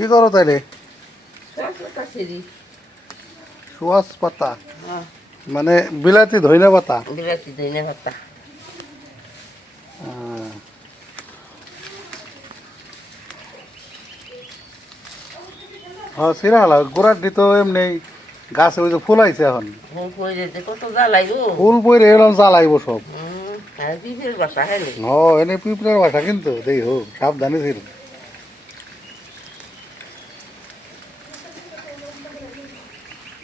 কি করো তাইলে? সিঁড়ি সুয়াস পাতা মানে বিলাতি ধইনা পাতা। বিলাতি ধনে পাতা। হ্যাঁ সিরা হলা গোড়ার দিত এমনি গাছে ওই যে ফুল আইছে এখন। কত জ্বালাইব ফুল পরে এলাম জ্বালাইব সব। পিঁপড়ের বাসা হ্যাঁ এনে পিঁপড়ার বাসা কিন্তু দেই হোক সাবধানে ছিল।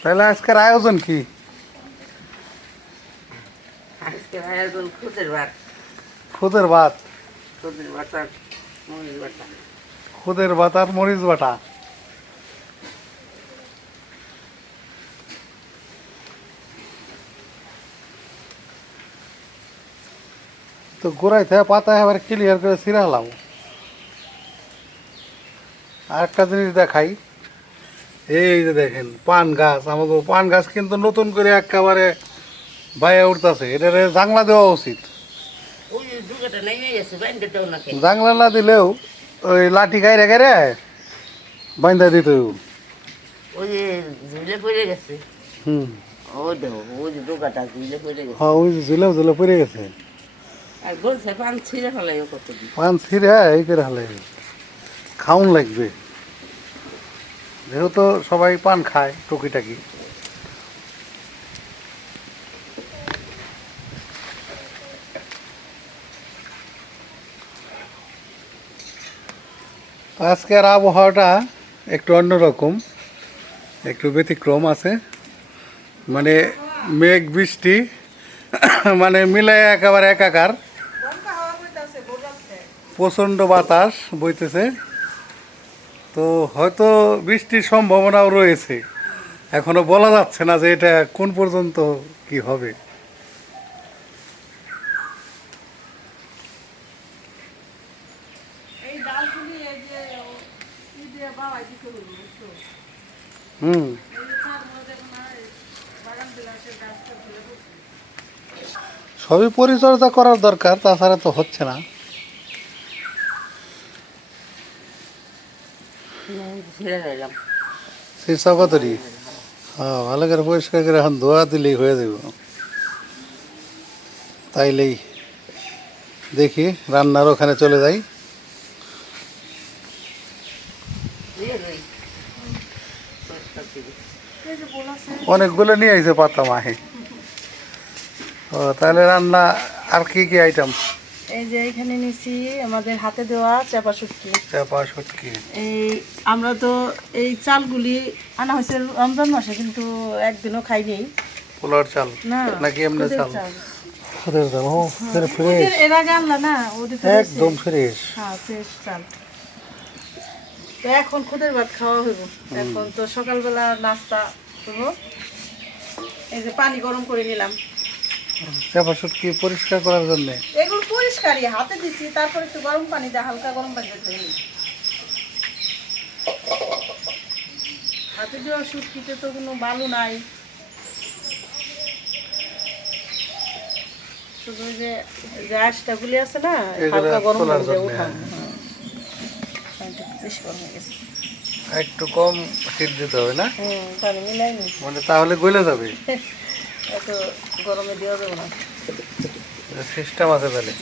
তাহলে আজকের আয়োজন কি? আজকের আয়োজন খুদের ভাত। খুদের ভাত। খুদের ভাত আর মরিচ বাটা। খুদের ভাত আর মরিচ বাটা। তো গোড়াই থেকে পাতায় আবার ক্লিয়ার করে ছিঁড়া হলাম। আর একটা জিনিস দেখাই, এই যে দেখেন পান গাছ, আমাকে পান গাছ কিন্তু নতুন করে একেবারে বাইরে উঠতেছে। এটা জাংলা দেওয়া উচিত। জাংলা না দিলেও ওই লাঠি গাইরে গাইরে বাইন্দা দিতে। ওই যে ঝুলে পড়ে গেছে। হুম ওই দেখো ওই যে ডোকাটা ঝুলে পড়ে গেছে। হ্যাঁ ওই ঝুলে ঝুলে পড়ে গেছে। আর বলছে পান ছিঁড়ে ফেলাই কতদিন। পান ছিঁড়ে এই করে হালে খাউন লাগবে, যেহেতু সবাই পান খায় টুকিটাকি। আজকের আবহাওয়াটা একটু অন্যরকম, একটু ব্যতিক্রম আছে। মানে মেঘ বৃষ্টি মানে মিলে একেবারে একাকার। প্রচণ্ড বাতাস বইতেছে, তো হয়তো বৃষ্টির সম্ভাবনাও রয়েছে। এখনো বলা যাচ্ছে না যে এটা কোন পর্যন্ত কি হবে। হুম সবই পরিচর্যা করার দরকার, তাছাড়া তো হচ্ছে না। শীর্ষা কতটি? হ্যাঁ ভালো করে পরিষ্কার করে এখন ধোয়া দিলেই হয়ে যাব। তাইলেই দেখি রান্নার ওখানে চলে যাই। অনেকগুলো নিয়ে আইছে পাতা মাহে। ও তাহলে রান্না আর কি কি আইটেম? এই যে এখানে নিছি আমাদের হাতে দেওয়া চাপা শুটকি। চাপা শুটকি। এই আমরা তো এই চালগুলি আনা হয়েছে রমজান মাসে, কিন্তু একদিনও খাইনি। পোলার চাল না নাকি এমনি চাল? খুদের চাল। ও ফ্রেশ। এর আগে আনলা না ওদের তো একদম ফ্রেশ। হ্যাঁ ফ্রেশ চাল। তো এখন খুদের ভাত খাওয়া হইব। এখন তো সকালবেলা নাস্তা করব। এই যে পানি গরম করে নিলাম চাপা শুটকি পরিষ্কার করার জন্য। এগুলো পরিষ্কারই হাতে দিছি, তারপর একটু গরম পানি দিয়ে হালকা গরম পানি দিয়ে ধুয়ে নিই। হাতে দেওয়া শুটকিতে তো কোনো বালু নাই, শুধু যে আঁশটা গুলি আছে না, হালকা গরম পানি দিয়ে উঠাম। বেশি গরম হয়ে গেছে, একটু কম হিট দিতে হবে না? পানি মিলাইনি, মানে তাহলে গলে যাবে। এত গরমে দেওয়া যাবে না। সিস্টেম আছে তাহলে?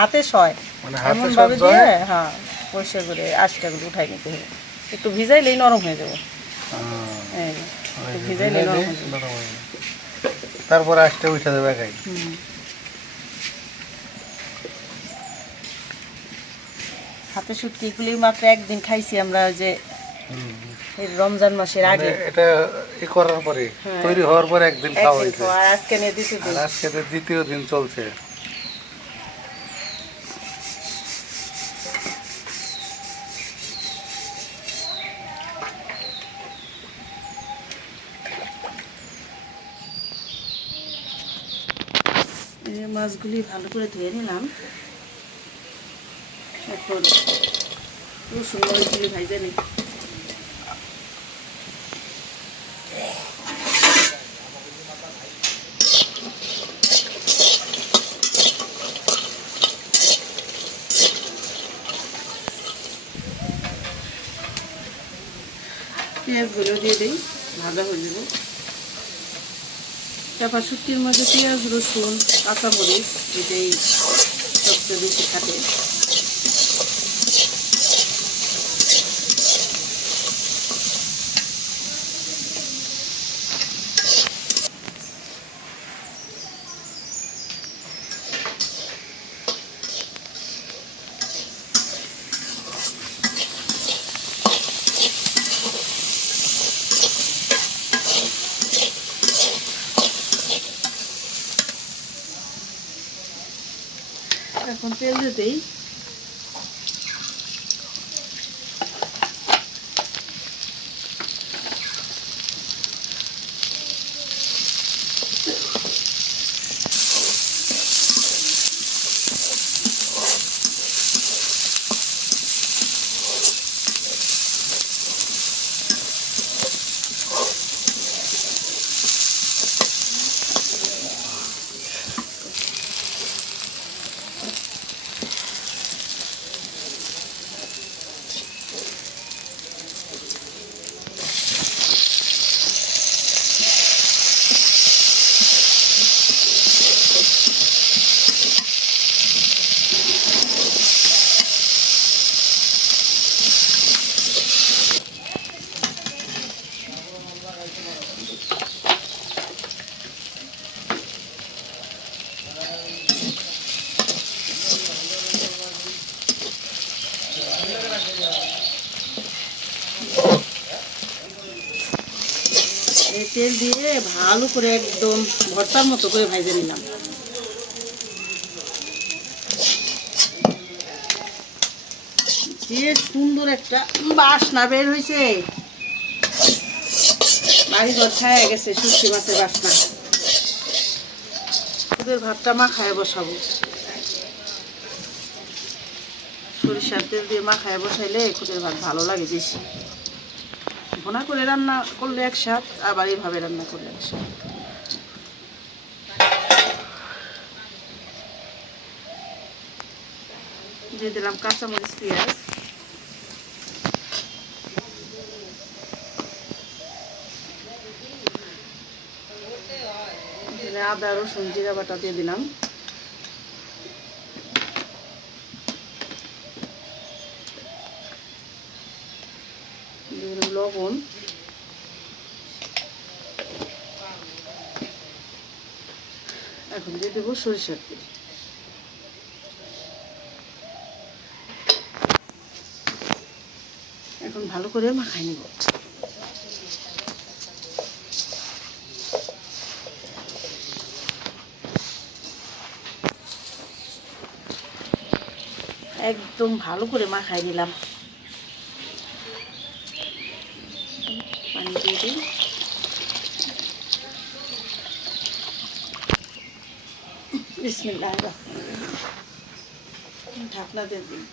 হাতে সয় মানে হাতে এমন ভাবে দিয়ে, হ্যাঁ পরিষ্কার করে আঁশটাগুলো উঠাই নিতে হবে। একটু ভিজাইলেই নরম হয়ে যাবে। একটু ভিজাইলেই নরম হয়ে যাবে। তারপরে আঁশটা উঠে যাবে একাই। হাতে শুটকি গুলি মাত্র একদিন খাইছি আমরা, যে রমজান মাসের আগে। এটা ই করার পরে তৈরি হওয়ার পরে একদিন খাওয়া হয়েছে, আর আজকে নিয়ে দ্বিতীয় দিন। আজকে দ্বিতীয় দিন চলছে। মাছগুলি ভালো করে ধুয়ে নিলাম, এখন রসুন মরিচগুলি ভাজে নিই। পেঁয়াজগুলো দিয়ে দিই, ভাজা হয়ে যাবে। চাপা শুটকির মধ্যে পেঁয়াজ, রসুন, কাঁচামরিচ এটাই সবচেয়ে বেশি খাটে। এখন তেল দিতেই এই তেল দিয়ে ভালো করে একদম ভর্তার মতো করে ভেজে নিলাম। যে সুন্দর একটা বাসনা বের হয়েছে, বাড়ি ঘর ছায়া গেছে শুটকি মাছের বাসনা। ওদের ভাতটা মাখায় বসাবো, সরিষার তেল দিয়ে মাখায় বসাইলে খুদের ভাত ভালো লাগে বেশি। ভোনা করে রান্না করলে এক স্বাদ, আবার এইভাবে রান্না করলে এক স্বাদ। দিয়ে দিলাম কাঁচামরিচ, পেঁয়াজ, আদা, রসুন, জিরা বাটা দিয়ে দিলাম। লবণ, এখন দিয়ে দেবো সরিষার তেল। এখন ভালো করে মাখাই নেব। একদম ভালো করে মাখাই নিলাম। পানি দিয়ে দিই। বিসমিল্লাহির রহমানির রহিম। ঢাকনা দিয়ে দিই।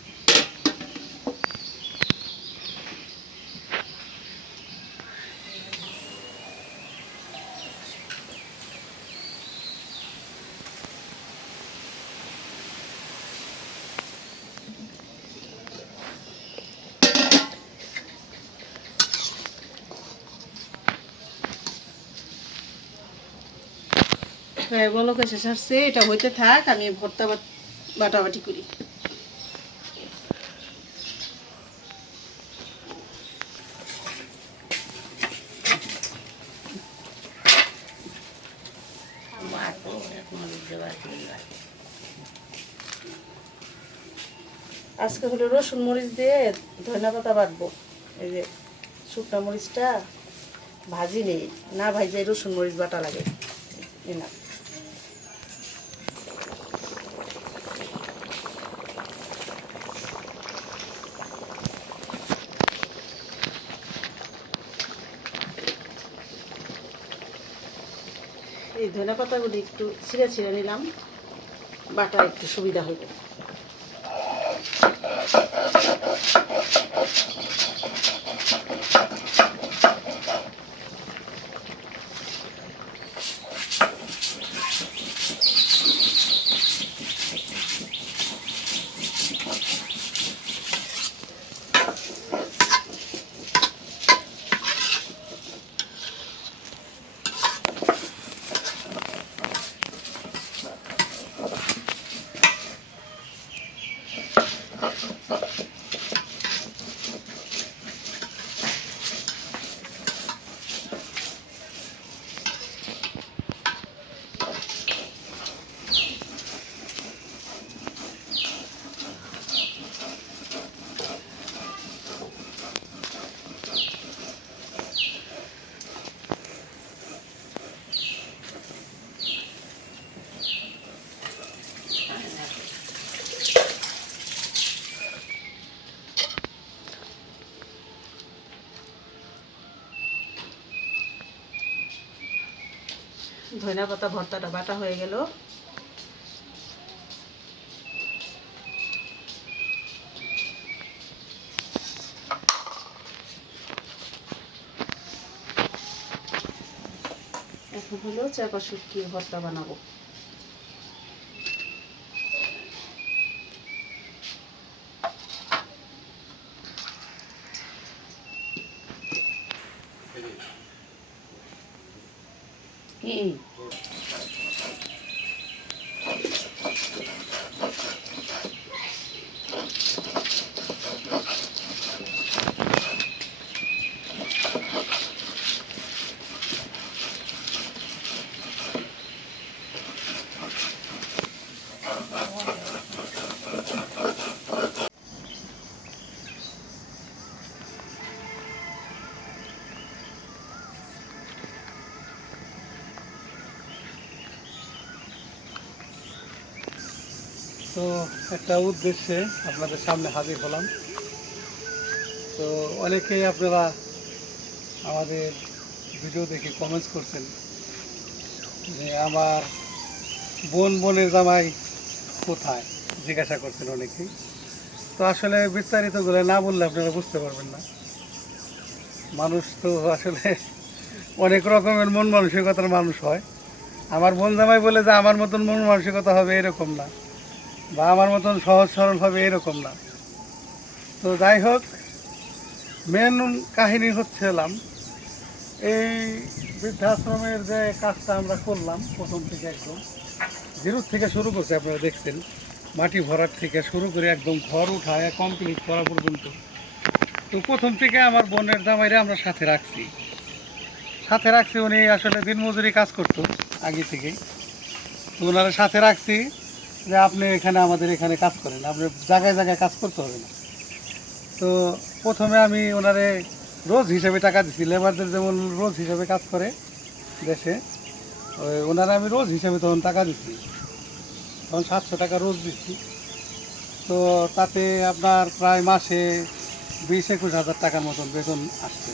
বলক এসে সারছে, এটা হইতে থাক, আমি ভর্তা বাটাবাটি করি। আজকে হলো রসুন মরিচ দিয়ে ধনিয়া পাতা বাটবো। এই যে শুকনা মরিচটা ভাজি নেই, না ভাজে রসুন মরিচ বাটা লাগে না। এই ধনিয়া পাতাগুলি একটু ছিঁড়ে ছিঁড়ে নিলাম, বাটা একটু সুবিধা হবে। ধনিয়া পাতা ভর্তাটা বাটা হয়ে গেল। এখন হলো চাপা শুটকির ভর্তা বানাবো। কি তো একটা উদ্দেশ্যে আপনাদের সামনে হাজির হলাম। তো অনেকেই আপনারা আমাদের ভিডিও দেখে কমেন্টস করছেন যে আমার বোনের জামাই কোথায়, জিজ্ঞাসা করছেন অনেকেই। তো আসলে বিস্তারিতগুলো না বললে আপনারা বুঝতে পারবেন না। মানুষ তো আসলে অনেক রকমের মন মানসিকতার মানুষ হয়। আমার বোন জামাই বলে যে আমার মতন মন মানসিকতা হবে এরকম না, বা আমার মতন সহজ সরল হবে এরকম না। তো যাই হোক, মেন কাহিনী হচ্ছিলাম এই বৃদ্ধাশ্রমের যে কাজটা আমরা করলাম প্রথম থেকে একদম জিরো থেকে শুরু করছি। আপনারা দেখছেন মাটি ভরার থেকে শুরু করে একদম ঘর উঠায় কমপ্লিট করা পর্যন্ত। তো প্রথম থেকে আমার বোনের জামাইরে আমরা সাথে রাখছি। উনি আসলে দিনমজুরি কাজ করতো আগে থেকেই। তো ওনারা সাথে রাখছি যে আপনি এখানে আমাদের এখানে কাজ করেন, আপনি জায়গায় জায়গায় কাজ করতে হবে না। তো প্রথমে আমি ওনারে রোজ হিসেবে টাকা দিচ্ছি, লেবারদের যেমন রোজ হিসেবে কাজ করে দেশে, ওনারা আমি রোজ হিসেবে তখন টাকা দিচ্ছি, তখন 700 টাকা রোজ দিচ্ছি। তো তাতে আপনার প্রায় মাসে 20-21 হাজার টাকার মতন বেতন আসছে।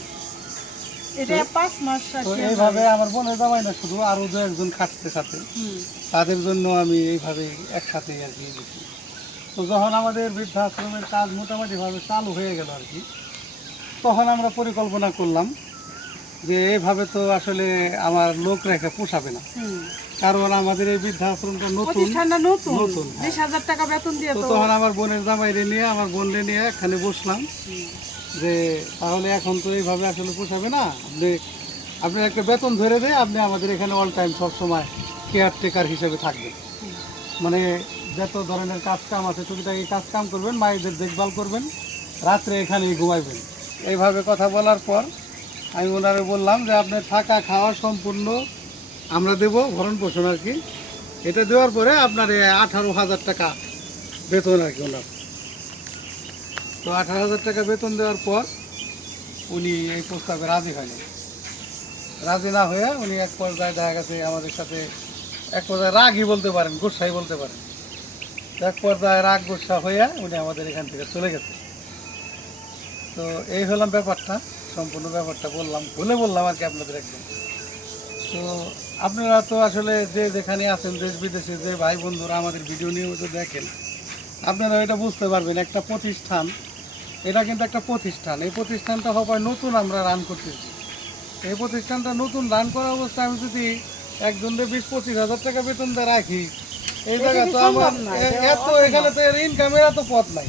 এটা 5 মাস তো এইভাবে আমার বোনের জামাই না, শুধু আরও 2-1 জন খাটছে সাথে, তাদের জন্য আমি এইভাবে একসাথেই আর কি দিচ্ছি। তো যখন আমাদের বৃদ্ধাশ্রমের কাজ মোটামুটিভাবে চালু হয়ে গেল আর কি, তখন আমরা পরিকল্পনা করলাম যে এইভাবে তো আসলে আমার লোক রেখে পোষাবে না, কারণ আমাদের এই বৃদ্ধাশ্রমটা নতুন, হ্যাঁ। 20,000 টাকা বেতন দিয়ে তো তখন আমার বোনের জামাইরে নিয়ে আমার বোনরে নিয়ে এখানে বসলাম যে তাহলে এখন তো এইভাবে আসলে পোষাবে না, আপনি একটা বেতন ধরে দেয়, আপনি আমাদের এখানে অল টাইম সবসময় কেয়ারটেকার হিসেবে থাকবেন, মানে যত ধরনের কাজ কাম আছে টুকিটাকি কাজ কাম করবেন, মায়েদের দেখভাল করবেন, রাত্রে এখানেই ঘুমাইবেন। এইভাবে কথা বলার পর আমি ওনারে বললাম যে আপনি থাকা খাওয়া সম্পূর্ণ আমরা দেবো, ভরণ পোষণ আর কি। এটা দেওয়ার পরে আপনার 18,000 টাকা বেতন আর কি ওনার। তো 18,000 টাকা বেতন দেওয়ার পর উনি এই প্রস্তাবে রাজি হয়নি। রাজি না হয়ে উনি এক পর্যায়ে দেখা গেছে আমাদের সাথে এক পর্যায়ে রাগই বলতে পারেন, গোসাই বলতে পারেন, এক পর্যায়ে রাগ গোসা হয়ে উনি আমাদের এখান থেকে চলে গেছে। তো এই হলাম ব্যাপারটা, সম্পূর্ণ ব্যাপারটা বললাম, ভুলে বললাম আর কি আপনাদের একদম। তো আপনারা তো আসলে যে যেখানে আছেন দেশ বিদেশে যে ভাই বন্ধুরা আমাদের ভিডিও নিয়মিত দেখেন, আপনারা এটা বুঝতে পারবেন একটা প্রতিষ্ঠান, এটা কিন্তু একটা প্রতিষ্ঠান, এই প্রতিষ্ঠানটা হবার নতুন আমরা রান করতেছি। এই প্রতিষ্ঠানটা নতুন রান করা অবস্থায় আমি যদি একজনের 20-25 হাজার টাকা বেতন দিয়ে রাখি, এই জায়গা তো আমার এত এখানে তো ইনকামের এত পথ নাই।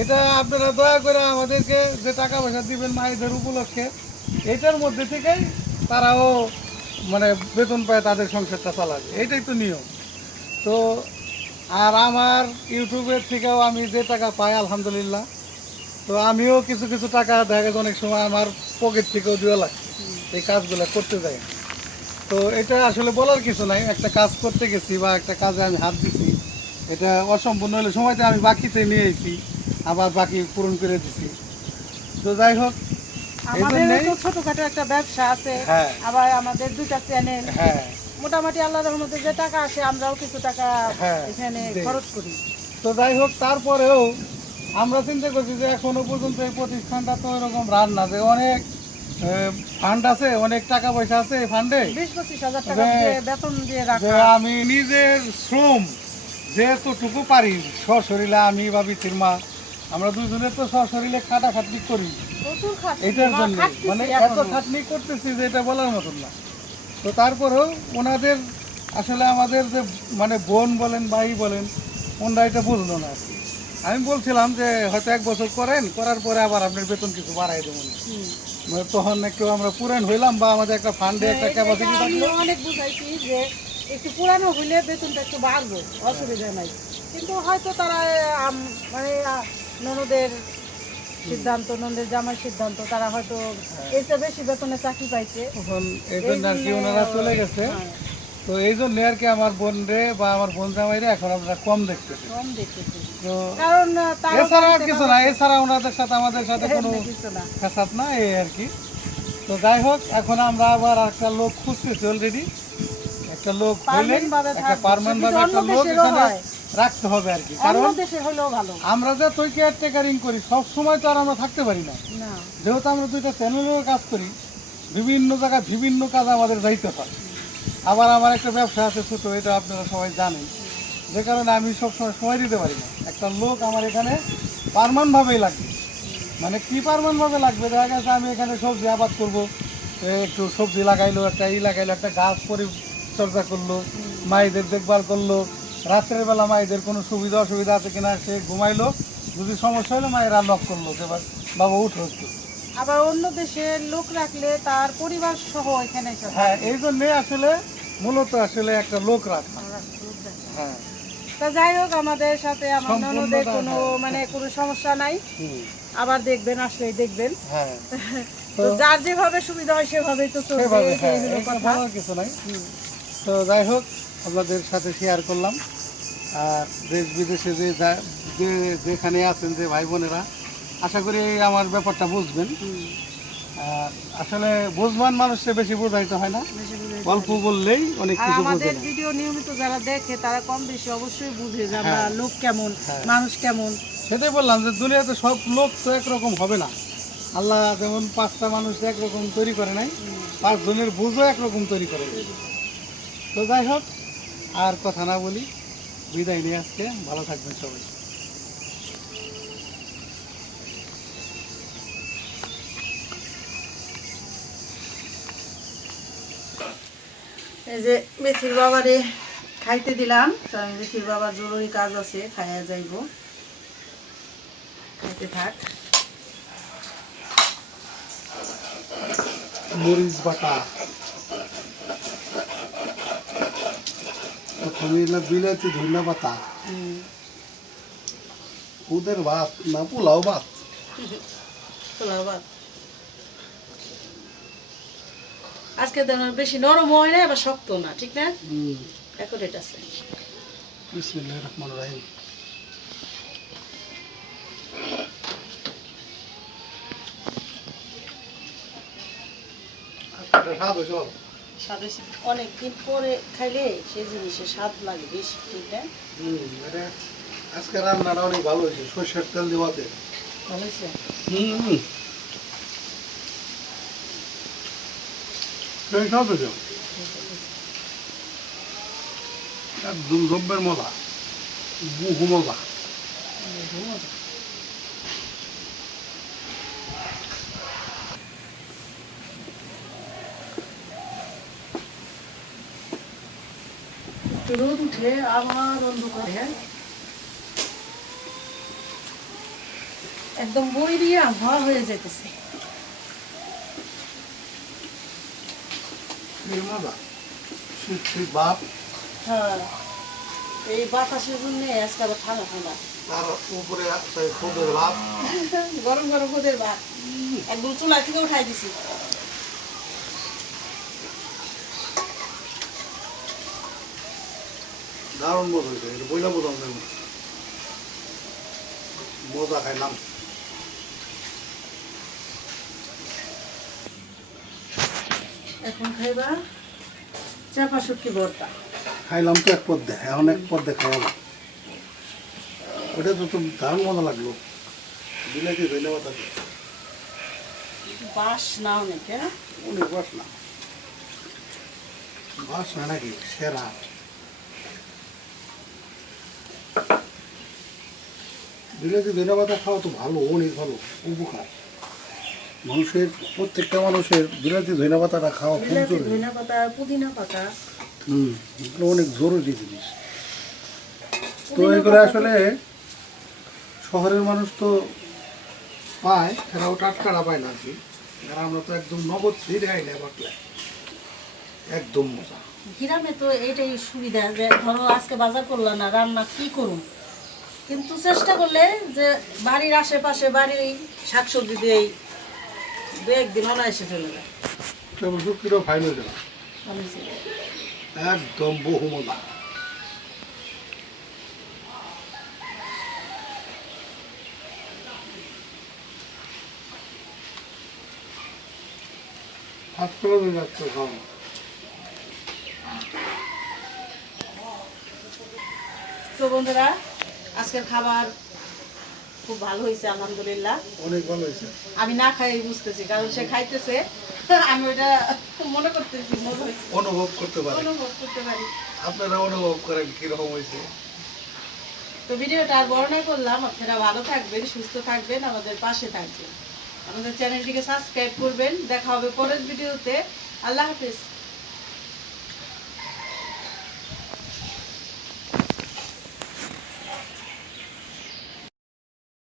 এটা আপনারা দয়া করে আমাদেরকে যে টাকা পয়সা দিবেন মায়েদের উপলক্ষে, এটার মধ্যে থেকেই তারাও মানে বেতন পায়, তাদের সংসারটা চালাবে, এটাই তো নিয়ম। তো আর আমার ইউটিউবের থেকেও আমি যে টাকা পাই আলহামদুলিল্লাহ, তো আমিও কিছু কিছু টাকা দেখা গেছে অনেক সময় আমার পকেট থেকেও দেওয়া লাগছে এই কাজগুলো করতে যাই। তো এটা আসলে বলার কিছু নাই, একটা কাজ করতে গেছি বা একটা কাজে আমি হাত দিছি, এটা অসম্পূর্ণ হলে সময়তে আমি বাকিতে নিয়ে এসেছি, আবার বাকি পূরণ করে দিছি। তো যাই হোক, ছোটখাটো একটা ব্যবসা আছে, হ্যাঁ, আবার আমাদের 2টা চ্যানেল, হ্যাঁ, মোটামুটি আল্লাহর রহমতে যে টাকা আসে আমরাও কিছু টাকা এখানে খরচ করি। তো যাই হোক, তারপরেও আমরা চিন্তা করছি যে এখনো পর্যন্ত এই প্রতিষ্ঠানটা তো এরকম রান না, যে অনেক ফান্ড আছে, অনেক টাকা পয়সা আছে এই ফান্ডে, 20-25 হাজার টাকা যে- দিয়ে বেতন দিয়ে যে রাখা। আমি নিজের শ্রম যেতটুকু পারি সশরীরে, আমি বা বিথির মা, আমরা দুজনে তো সশরীরে খাটাখাটনি করি প্রচুর খাটছি, এটার বা জন্য, খাটতেছি মানে এত এখনো। খাটনি করতেছি যে এটা বলার মতন না। তো তারপরেও ওনাদের আসলে আমাদের যে মানে বোন বলেন ভাই বলেন, ওনারা এটা বুঝলো না আর কি। আমি বলছিলাম যে হয়তো 1 বছর করেন, করার পরে আবার আপনার বেতন কিছু বাড়াই দেবো না। হুম। মানে তখন একটু আমরা পুরান হইলাম বা আমাদের একটা ফান্ডে একটা এটা ক্যাপাসিটি আমি থাকলো। অনেক বুঝাইছি যে একটু পুরানো হইলে বেতনটা একটু বাড়বো, অসুবিধা নাই। কিন্তু হয়তো তারা মানে ননদের সিদ্ধান্ত, ননদের জামাই সিদ্ধান্ত, তারা হয়তো এসে বেশি বেতনে চাকরি পাইছে। তখন এই জন্য আর কি ওনারা চলে গেছে। হ্যাঁ, তো এই জন্য আর কি আমার বোন রে বা আমার বোন জামাইরে এখন আমরা কম দেখতেছি। কম দেখতেছি। তো কারণ তারা এছাড়া আর কিছু না, এছাড়া ওনাদের সাথে আমাদের সাথে কোনো কিছু না। ফ্যাসাদ না, এই আর কি। তো যাই হোক, এখন আমরা আবার একটা লোক খুঁজতেছি অলরেডি। একটা লোক হইলে Permanent ভাবে একটা থাকবে। পার্মানেন্ট যদি ভাবে অন্য একটা লোক দেশেরও এখানে হয়। রাখতে হবে আর কি। অন্য কারণ দেশে হলেও ভালো। আমরা যে তুই কেয়ারটেকারিং করি সব সময় তো আর আমরা থাকতে পারি না, না, যেহেতু আমরা 2টা চ্যানেলেরও কাজ করি, বিভিন্ন জায়গায় বিভিন্ন কাজ আমাদের যাইতে হয়। আবার আমার একটা ব্যবসা আছে ছোট, এটা আপনারা সবাই জানেন, যে কারণে আমি সবসময় সময় দিতে পারি না। একটা লোক আমার এখানে পার্মানেন্টভাবেই লাগবে। মানে কি পার্মানেন্টভাবে লাগবে, দেখা গেছে আমি এখানে সবজি আবাদ করবো, একটু সবজি লাগাইলো, একটা লাগাইলো, একটা গাছ পরিচর্যা করলো, মায়েদের দেখভাল করলো, রাত্রের বেলা মায়েদের কোনো সুবিধা অসুবিধা আছে কিনা সে ঘুমাইলো, যদি সমস্যা হলো মায়েরা লক করলো যে বাবা উঠো একটু। আবার অন্য দেশের লোক রাখলে তার পরিবার সহ এখানে এসে হ্যাঁ, এই জন্যে আসলে মূলত আসলে একটা লোক রাখা। হ্যাঁ। তা যাই হোক, আমাদের সাথে আমার সম্পূর্ণটা, ননদের কোনো হ্যাঁ। মানে কোনো সমস্যা নাই। হুম, আবার দেখবেন, আসলেই দেখবেন। হ্যাঁ, তো যার যেভাবে সুবিধা হয় সেভাবেই তো চলবে, সেভাবে, এটাই হ্যাঁ, হলো এটা কথা। বলার কিছু নাই। তো যাই হোক, আপনাদের সাথে শেয়ার করলাম। আর দেশ বিদেশে যেখানে আছেন যে ভাই বোনেরা, আশা করি আমার ব্যাপারটা বুঝবেন। আর আসলে বুঝবান মানুষকে বেশি বোঝাইতে হয় না, বেশি বুঝে অল্প বললেই অনেক আর কিছু বোঝে আমাদের না। ভিডিও নিয়মিত যারা দেখে তারা কম বেশি অবশ্যই বুঝে যে আমরা হ্যাঁ। লোক কেমন, হ্যাঁ। মানুষ কেমন। সেটাই বললাম যে দুনিয়াতে সব লোক তো একরকম হবে না। আল্লাহ যেমন 5টা মানুষ একরকম তৈরি করে নাই, 5 জনের বুঝও একরকম তৈরি করে নাই। তো যাই হোক, আর কথা না বলি, বিদায় নিয়ে আজকে। ভালো থাকবেন সবাই। এই যে মেথির বাবারে খাইতে দিলাম, কারণ মেথির বাবার জরুরি কাজ আছে, খাইয়া যাইব, খাইতে থাক। মরিচ বাটা, প্রথমে এলো বিলাতি ধনিয়া পাতা, ওদের ভাত না পোলাও ভাত। পোলাও ভাত আজকে তো বেশি নরম হয় না, আবার শক্ত না, ঠিক না, অ্যাকুরেট আছে। বিসমিল্লাহির রহমানির রহিম। স্বাদ বেশি, অনেকদিন পরে খাইলে সেই জিনিসের স্বাদ লাগে বেশি, ঠিক না? আজকে রান্নাটা অনেক ভালো হয়েছে, সরষের তেল দেওয়াতে। ভালো হয়েছে। একদম দ্রব্যের মজা, বহু মজা। একটু রোদ উঠে আবার অন্ধকার, হ্যাঁ একদম বই দিয়ে আবহাওয়া হয়ে যেতেছে। মজা, শীত শীত ভাব, হ্যাঁ, এই বাতাসের জন্য আজকে আবার ঠান্ডা ঠান্ডা। তার উপরে খুদের ভাব। গরম গরম ওদের ভাত একদম চুলা থেকে উঠাই দিছি। দারুণ মজা হয়েছে, এটা বইলা বোঝাম না, মজা খাইলাম। এখন খাইবা চাপা শুটকি ভর্তা। খাইলাম তো এক পদ দেয়, এখন এক পদ খাইলাম। ওটা তো দারুণ মজা লাগলো, বিলাতি ধন্যবাদ। বাস না অনেকে, হ্যাঁ? অনেক বাসনা, বাসনা নাকি সেরা। বিলাতি ধনে পাতা খাওয়া তো ভালো, অনেক ভালো, উপকার মানুষের, প্রত্যেকটা মানুষের বিলাতি ধনে পাতাটা খাওয়া খুব বিলাতি জরুরি। ধনিয়া পাতা, পুদিনা পাতা, এগুলো অনেক জরুরি জিনিস। তো পুদিনা এগুলো পাতা আসলে শহরের মানুষ তো পায়, এরাও টাটকাটা পায় না আর কি। আর আমরা তো একদম নগদ ছিঁড়ে আইলে বাটলে একদম মজা। গ্রামে তো এটাই সুবিধা যে ধরো আজকে বাজার করলাম না, রান্না কি করুন, কিন্তু চেষ্টা করলে যে বাড়ির আশেপাশে বাড়ির শাকসবজি দিয়েই দু একদিন অনায়াসে চলে যায়। কেবল শুক্তিরও ফাইন হয়ে যাবে, অনায়াসে। একদম বহু মজা। হাসপাতালে হয়ে যাচ্ছে খাওয়া। তো বন্ধুরা, আজকের খাবার খুব ভালো হয়েছে আলহামদুলিল্লাহ। অনেক ভালো হয়েছে। আমি না খাই বুঝতেছি, কারণ সে খাইতেছে, আমি ওটা মনে করতেছি মনে হয়েছে, অনুভব করতে পারে, অনুভব করতে পারি। আপনারা অনুভব করেন কিরকম হয়েছে। তো ভিডিওটা আর বড় না করলাম, আপনারা ভালো থাকবেন, সুস্থ থাকবেন, আমাদের পাশে থাকবেন, আমাদের চ্যানেলটিকে সাবস্ক্রাইব করবেন। দেখা হবে পরের ভিডিওতে। আল্লাহ হাফেজ।